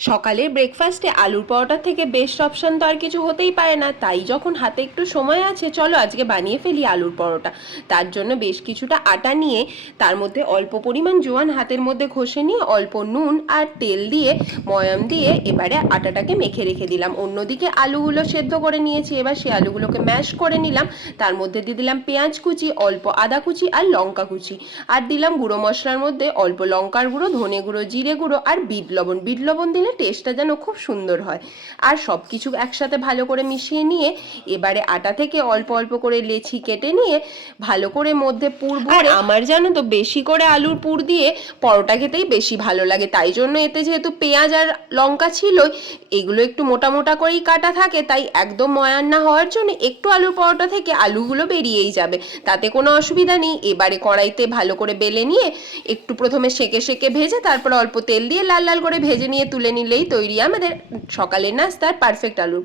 সকালের ব্রেকফাস্টে আলুর পরোটার থেকে বেস্ট অপশন তো আর কিছু হতেই পারে না। তাই যখন হাতে একটু সময় আছে, চলো আজকে বানিয়ে ফেলি আলুর পরোটা। তার জন্য বেশ কিছুটা আটা নিয়ে তার মধ্যে অল্প পরিমাণ জোয়ান হাতের মধ্যে ঘষে নিয়ে অল্প নুন আর তেল দিয়ে ময়াম দিয়ে এবারে আটাটাকে মেখে রেখে দিলাম। অন্যদিকে আলুগুলো সেদ্ধ করে নিয়েছি, এবার সেই আলুগুলোকে ম্যাশ করে নিলাম। তার মধ্যে দিয়ে দিলাম পেঁয়াজ কুচি, অল্প আদা কুচি আর লঙ্কা কুচি, আর দিলাম গুঁড়ো মশলার মধ্যে অল্প লঙ্কার গুঁড়ো, ধনে গুঁড়ো, জিরে গুঁড়ো আর বিট লবণ। বিট লবণ দিলে টেস্টটা যেন খুব সুন্দর হয়। আর সব কিছু একসাথে ভালো করে মিশিয়ে নিয়ে এবারে আটা থেকে অল্প অল্প করে লেচি কেটে নিয়ে ভালো করে মধ্যে পুর ভরে, আমার জানো তো বেশি করে আলুর পুর দিয়ে পরোটা খেতেই বেশি ভালো লাগে, তাই জন্য এতে যেহেতু পেঁয়াজ আর লঙ্কা ছিলই, এগুলো একটু মোটা মোটা করেই কাটা থাকে, তাই একদম ময়ান না হওয়ার জন্য একটু আলুর পরোটা থেকে আলুগুলো বেরিয়েই যাবে, তাতে কোনো অসুবিধা নেই। এবারে কড়াইতে ভালো করে বেলে নিয়ে একটু প্রথমে সেকে সেকে ভেজে তারপর অল্প তেল দিয়ে লাল লাল করে ভেজে নিয়ে তুলে নিলেই তৈরি আমাদের সকালের নাস্তার পারফেক্ট আলুর